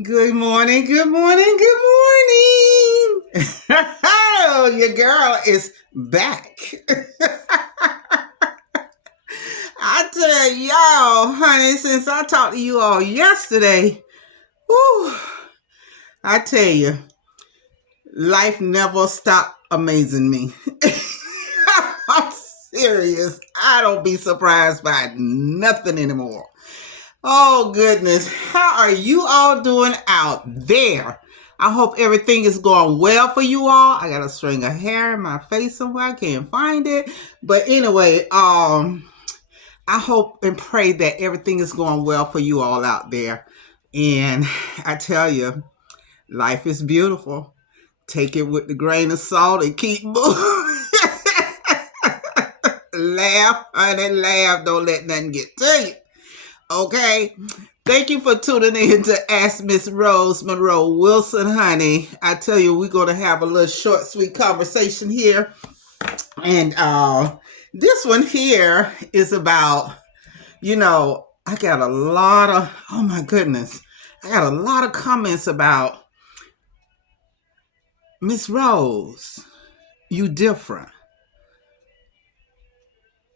Good morning, good morning, good morning. Oh, your girl is back. I tell y'all, honey, since I talked to you all yesterday, whew, I tell you, life never stopped amazing me. I'm serious. I don't be surprised by nothing anymore. Oh, goodness. How are you all doing out there? I hope everything is going well for you all. I got a string of hair in my face somewhere. I can't find it. But anyway, I hope and pray that everything is going well for you all out there. And I tell you, life is beautiful. Take it with the grain of salt and keep moving. Laugh, honey, laugh. Don't let nothing get to you. Okay. Thank you for tuning in to Ask Miss Rose Monroe Wilson, honey. I tell you, we're going to have a little short, sweet conversation here. And this one here is about, I got a lot of, oh my goodness, I got a lot of comments about Miss Rose, you different.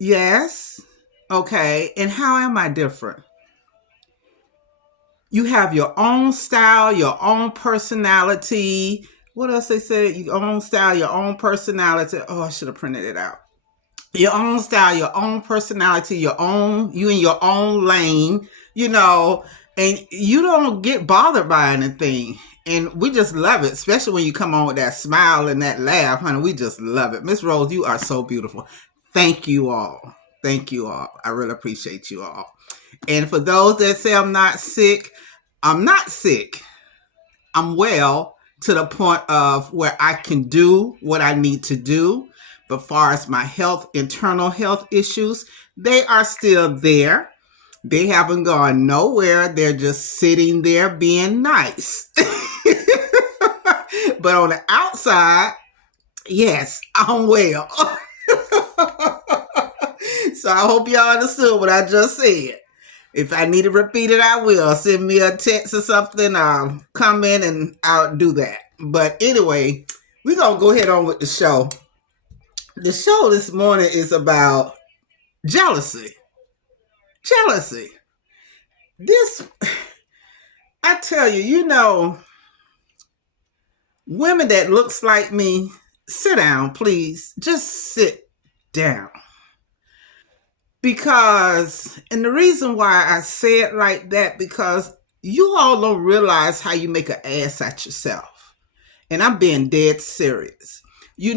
Yes. Okay. And how am I different? You have your own style, your own personality. What else they say? Your own style, your own personality. Oh, I should have printed it out. Your own style, your own personality, you in your own lane, and you don't get bothered by anything. And we just love it, especially when you come on with that smile and that laugh, honey. We just love it. Miss Rose, you are so beautiful. Thank you all. Thank you all. I really appreciate you all. And for those that say I'm not sick, I'm not sick. I'm well to the point of where I can do what I need to do. But far as my health, internal health issues, they are still there. They haven't gone nowhere. They're just sitting there being nice. But on the outside, yes, I'm well. So I hope y'all understood what I just said. If I need to repeat it, I will. Send me a text or something. I'll comment and I'll do that. But anyway, we're going to go ahead on with the show. The show this morning is about jealousy. Jealousy. This, I tell you, women that looks like me, sit down, please. Just sit down. Because, and the reason why I say it like that, because you all don't realize how you make an ass at yourself. And I'm being dead serious. You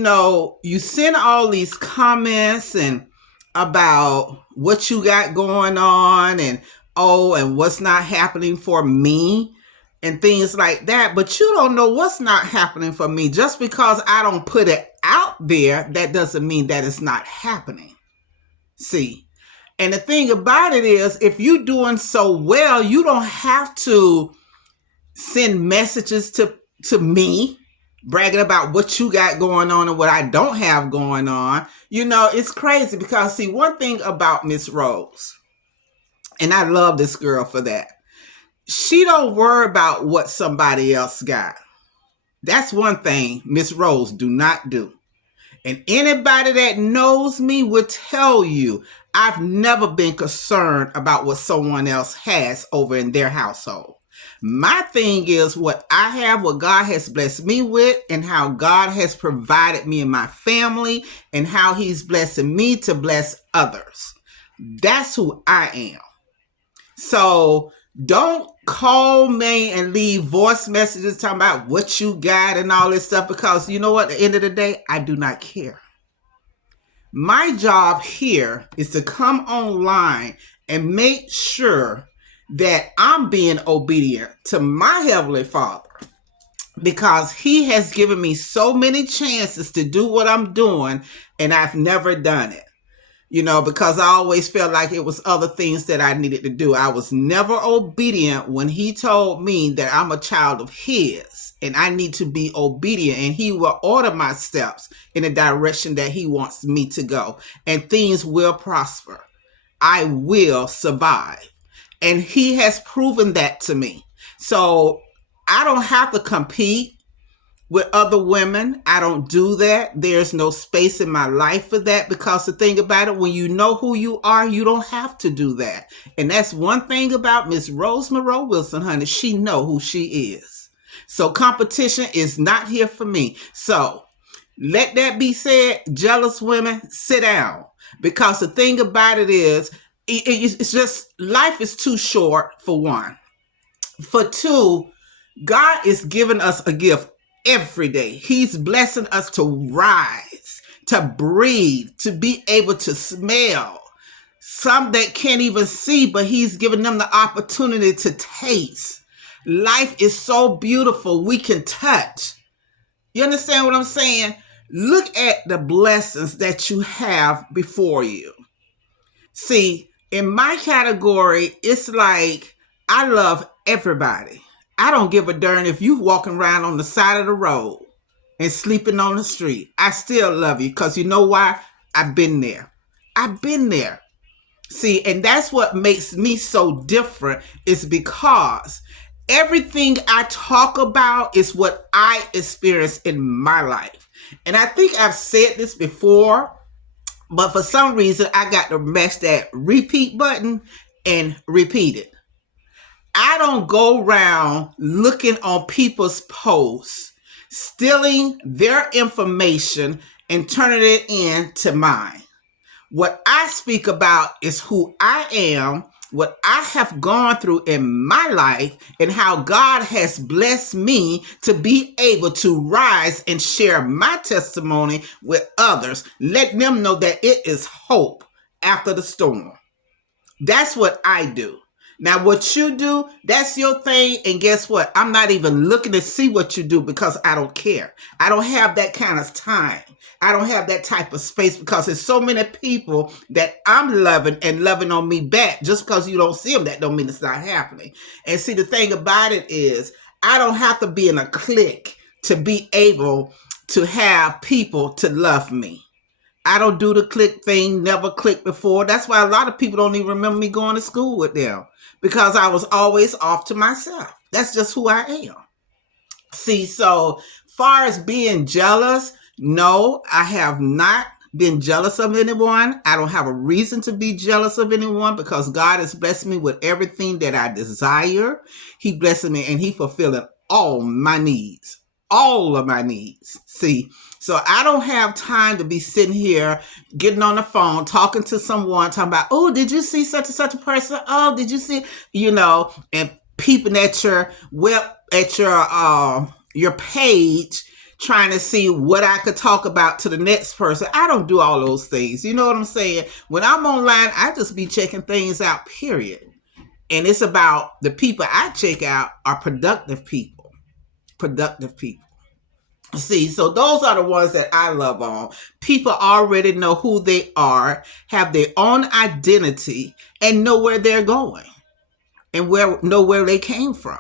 send all these comments and about what you got going on and what's not happening for me and things like that. But you don't know what's not happening for me. Just because I don't put it out there, that doesn't mean that it's not happening. See? And the thing about it is, if you're doing so well, you don't have to send messages to me bragging about what you got going on and what I don't have going on. It's crazy because, see, one thing about Miss Rose, and I love this girl for that, she don't worry about what somebody else got. That's one thing Miss Rose do not do. And anybody that knows me will tell you I've never been concerned about what someone else has over in their household. My thing is what I have, what God has blessed me with, and how God has provided me and my family, and how he's blessing me to bless others. That's who I am. So don't call me and leave voice messages talking about what you got and all this stuff, because you know what? At the end of the day, I do not care. My job here is to come online and make sure that I'm being obedient to my Heavenly Father, because he has given me so many chances to do what I'm doing, and I've never done it. Because I always felt like it was other things that I needed to do. I was never obedient when he told me that I'm a child of his and I need to be obedient, and he will order my steps in the direction that he wants me to go, and things will prosper. I will survive. And he has proven that to me. So I don't have to compete with other women. I don't do that. There's no space in my life for that, because the thing about it, when you know who you are, you don't have to do that. And that's one thing about Miss Rose Monroe Wilson, honey. She know who she is. So competition is not here for me. So let that be said. Jealous women, sit down. Because the thing about it is, it's just, life is too short, for one. For two, God is giving us a gift every day. He's blessing us to rise, to breathe, to be able to smell. Some that can't even see, but He's giving them the opportunity to taste. Life is so beautiful. We can touch. You understand what I'm saying? Look at the blessings that you have before you. See, in my category, it's like I love everybody. I don't give a darn if you walking around on the side of the road and sleeping on the street. I still love you, because you know why? I've been there. I've been there. See, and that's what makes me so different, is because everything I talk about is what I experienced in my life. And I think I've said this before, but for some reason I got to mash that repeat button and repeat it. I don't go around looking on people's posts, stealing their information and turning it into mine. What I speak about is who I am, what I have gone through in my life, and how God has blessed me to be able to rise and share my testimony with others. Let them know that it is hope after the storm. That's what I do. Now, what you do, that's your thing. And guess what? I'm not even looking to see what you do, because I don't care. I don't have that kind of time. I don't have that type of space, because there's so many people that I'm loving and loving on me back. Just because you don't see them, that don't mean it's not happening. And see, the thing about it is, I don't have to be in a clique to be able to have people to love me. I don't do the click thing, never clicked before. That's why a lot of people don't even remember me going to school with them, because I was always off to myself. That's just who I am. See, so far as being jealous, no, I have not been jealous of anyone. I don't have a reason to be jealous of anyone, because God has blessed me with everything that I desire. He blessed me, and He fulfilling all my needs. All of my needs. See, so I don't have time to be sitting here getting on the phone, talking to someone, talking about, oh, did you see such and such a person? Oh, did you see, and peeping at your your page, trying to see what I could talk about to the next person. I don't do all those things. You know what I'm saying? When I'm online, I just be checking things out, period. And it's about the people I check out are productive people. Productive people. See, so those are the ones that I love on. People already know who they are, have their own identity, and know where they're going, and know where they came from.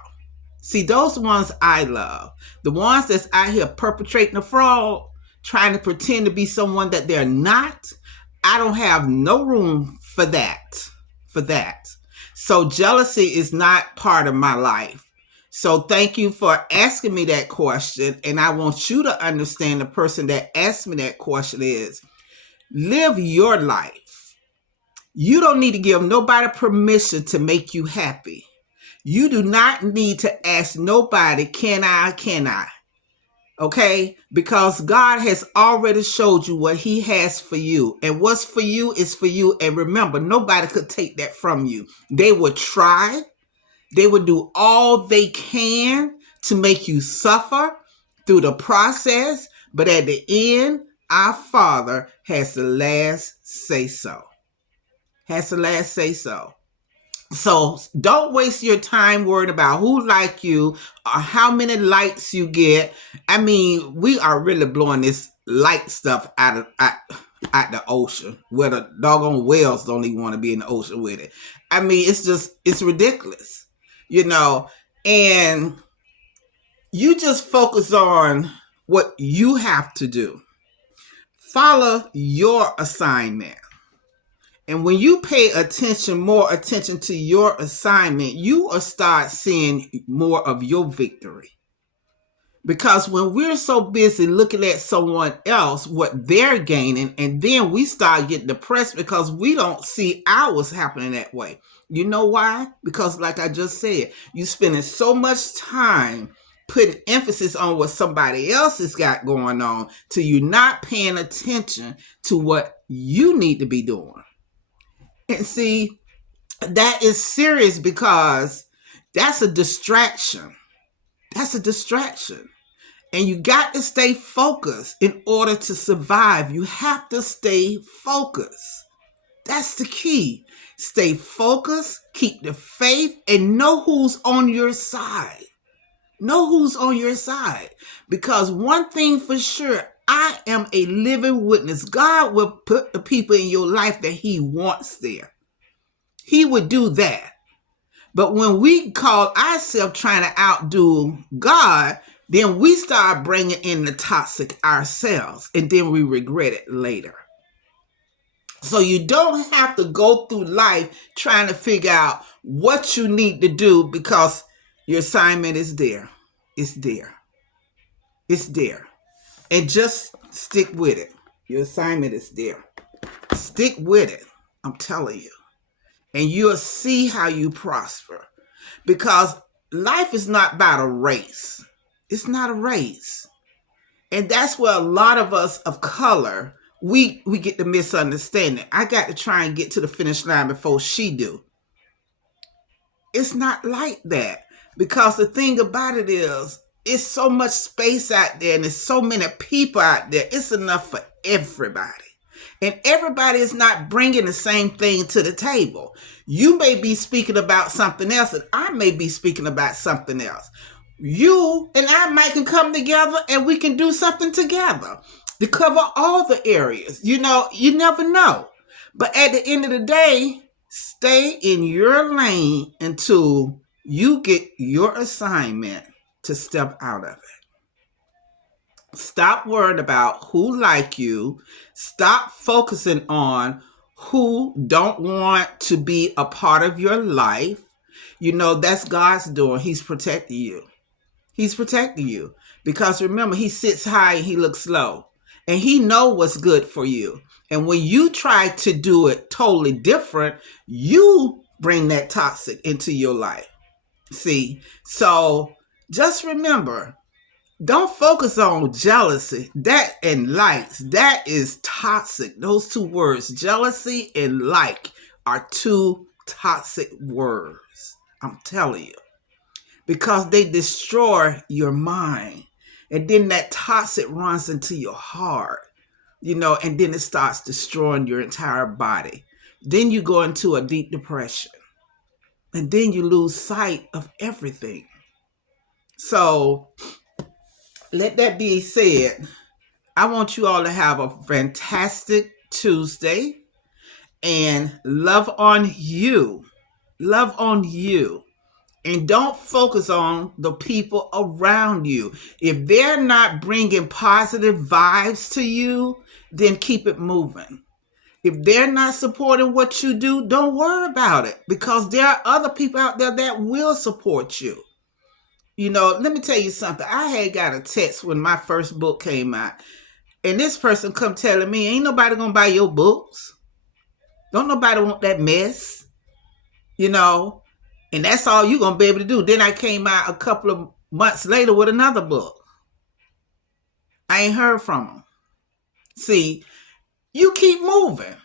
See, those ones I love. The ones that's out here perpetrating a fraud, trying to pretend to be someone that they're not, I don't have no room for that. So jealousy is not part of my life. So thank you for asking me that question. And I want you to understand, the person that asked me that question is, live your life. You don't need to give nobody permission to make you happy. You do not need to ask nobody, can I? Okay? Because God has already showed you what He has for you. And what's for you is for you. And remember, nobody could take that from you. They would try. They would do all they can to make you suffer through the process. But at the end, our Father has the last say so. So don't waste your time worried about who like you or how many likes you get. I mean, we are really blowing this like stuff out the ocean, where the doggone whales don't even want to be in the ocean with it. I mean, it's ridiculous, and you just focus on what you have to do. Follow your assignment. And when you pay more attention to your assignment, you will start seeing more of your victory. Because when we're so busy looking at someone else, what they're gaining, and then we start getting depressed because we don't see ours happening that way. You know why? Because like I just said, you spending so much time putting emphasis on what somebody else has got going on till you're not paying attention to what you need to be doing. And see, that is serious because that's a distraction. That's a distraction. And you got to stay focused in order to survive. You have to stay focused. That's the key. Stay focused, keep the faith, and know who's on your side. Know who's on your side. Because one thing for sure, I am a living witness. God will put the people in your life that he wants there. He would do that. But when we call ourselves trying to outdo God, then we start bringing in the toxic ourselves, and then we regret it later. So you don't have to go through life trying to figure out what you need to do because your assignment is there. It's there. It's there. And just stick with it. Your assignment is there. Stick with it. I'm telling you. And you'll see how you prosper. Because life is not about a race. It's not a race. And that's where a lot of us of color, we get the misunderstanding. I got to try and get to the finish line before she do. It's not like that. Because the thing about it is, it's so much space out there and there's so many people out there. It's enough for everybody. And everybody is not bringing the same thing to the table. You may be speaking about something else and I may be speaking about something else. You and I might can come together and we can do something together to cover all the areas. You know, you never know. But at the end of the day, stay in your lane until you get your assignment to step out of it. Stop worrying about who like you. Stop focusing on who don't want to be a part of your life. You know, that's God's doing. He's protecting you. He's protecting you. Because remember, he sits high and he looks low. And he knows what's good for you. And when you try to do it totally different, you bring that toxic into your life. See? So just remember, don't focus on jealousy. That and likes, that is toxic. Those two words, jealousy and like, are two toxic words. I'm telling you. Because they destroy your mind. And then that toxic runs into your heart. You know, and then it starts destroying your entire body. Then you go into a deep depression. And then you lose sight of everything. So, let that be said. I want you all to have a fantastic Tuesday. And love on you. Love on you. And don't focus on the people around you. If they're not bringing positive vibes to you, then keep it moving. If they're not supporting what you do, don't worry about it. Because there are other people out there that will support you. You know, let me tell you something. I had got a text when my first book came out. And this person come telling me, ain't nobody going to buy your books. Don't nobody want that mess. You know. And that's all you're going to be able to do. Then I came out a couple of months later with another book. I ain't heard from them. See, you keep moving.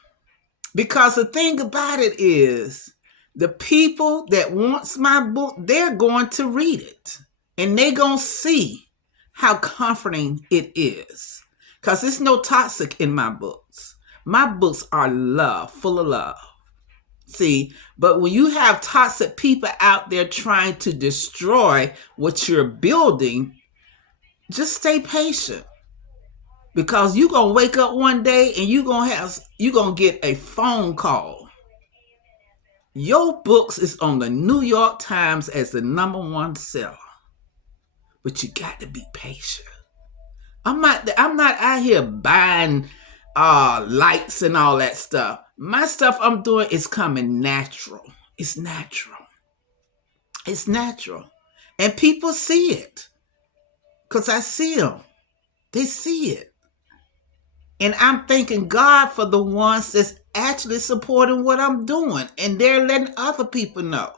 Because the thing about it is, the people that wants my book, they're going to read it. And they're going to see how comforting it is. Because there's no toxic in my books. My books are love, full of love. See, but when you have toxic people out there trying to destroy what you're building, just stay patient. Because you're going to wake up one day and you're going to get a phone call. Your books is on the New York Times as the #1 seller. But you got to be patient. I'm not out here buying likes and all that stuff. My stuff I'm doing is coming natural. It's natural. It's natural. And people see it because I see them. They see it. And I'm thanking God for the ones that's actually supporting what I'm doing. And they're letting other people know.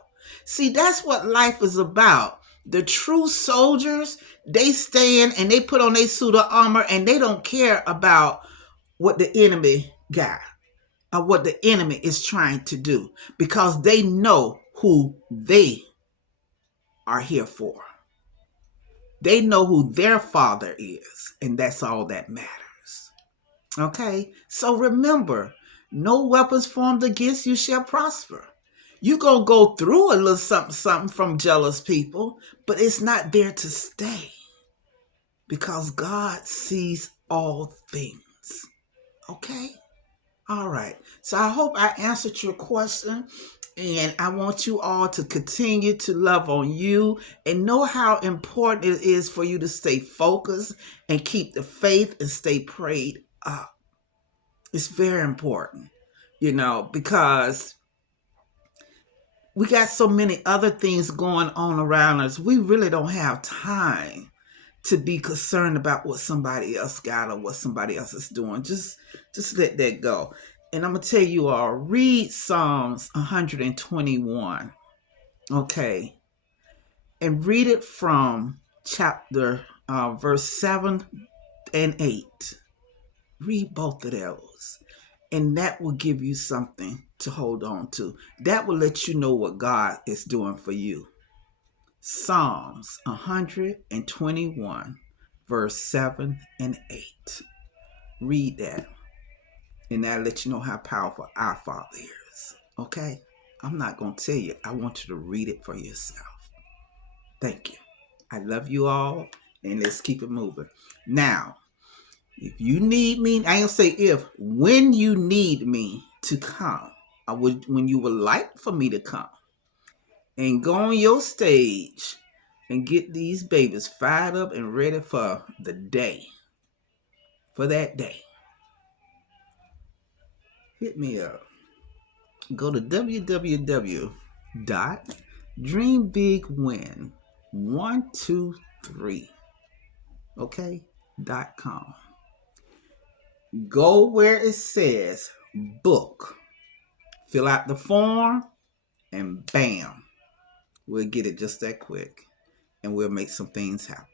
See, that's what life is about. The true soldiers, they stand and they put on their suit of armor and they don't care about what the enemy got or what the enemy is trying to do because they know who they are here for. They know who their father is, and that's all that matters. Okay? So remember, no weapons formed against you shall prosper. You're going to go through a little something from jealous people, but it's not there to stay because God sees all things. Okay? All right. So I hope I answered your question. And I want you all to continue to love on you and know how important it is for you to stay focused and keep the faith and stay prayed up. It's very important, because we got so many other things going on around us. We really don't have time to be concerned about what somebody else got or what somebody else is doing. Just let that go. And I'm going to tell you all, read Psalms 121, okay? And read it from chapter, verse 7 and 8. Read both of those. And that will give you something to hold on to. That will let you know what God is doing for you. Psalms 121, verse 7 and 8. Read that. And that'll let you know how powerful our Father is. Okay? I'm not going to tell you. I want you to read it for yourself. Thank you. I love you all. And let's keep it moving. Now, if you need me, I ain't gonna say if, when you need me to come, when you would like for me to come and go on your stage and get these babies fired up and ready for the day, for that day, hit me up. Go to www.dreambigwin123, okay, .com. Go where it says book. Fill out the form and bam, we'll get it just that quick and we'll make some things happen.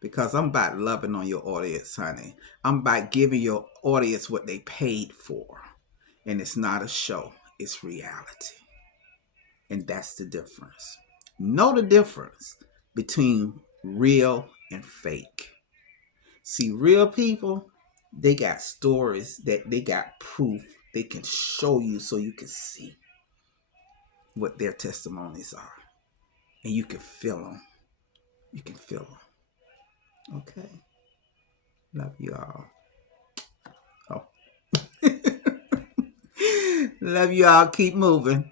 Because I'm about loving on your audience, honey. I'm about giving your audience what they paid for. And it's not a show, it's reality. And that's the difference. Know the difference between real and fake. See, real people, they got stories, that they got proof they can show you so you can see what their testimonies are. And you can feel them. You can feel them. Okay. Love you all. Oh. Love you all. Keep moving.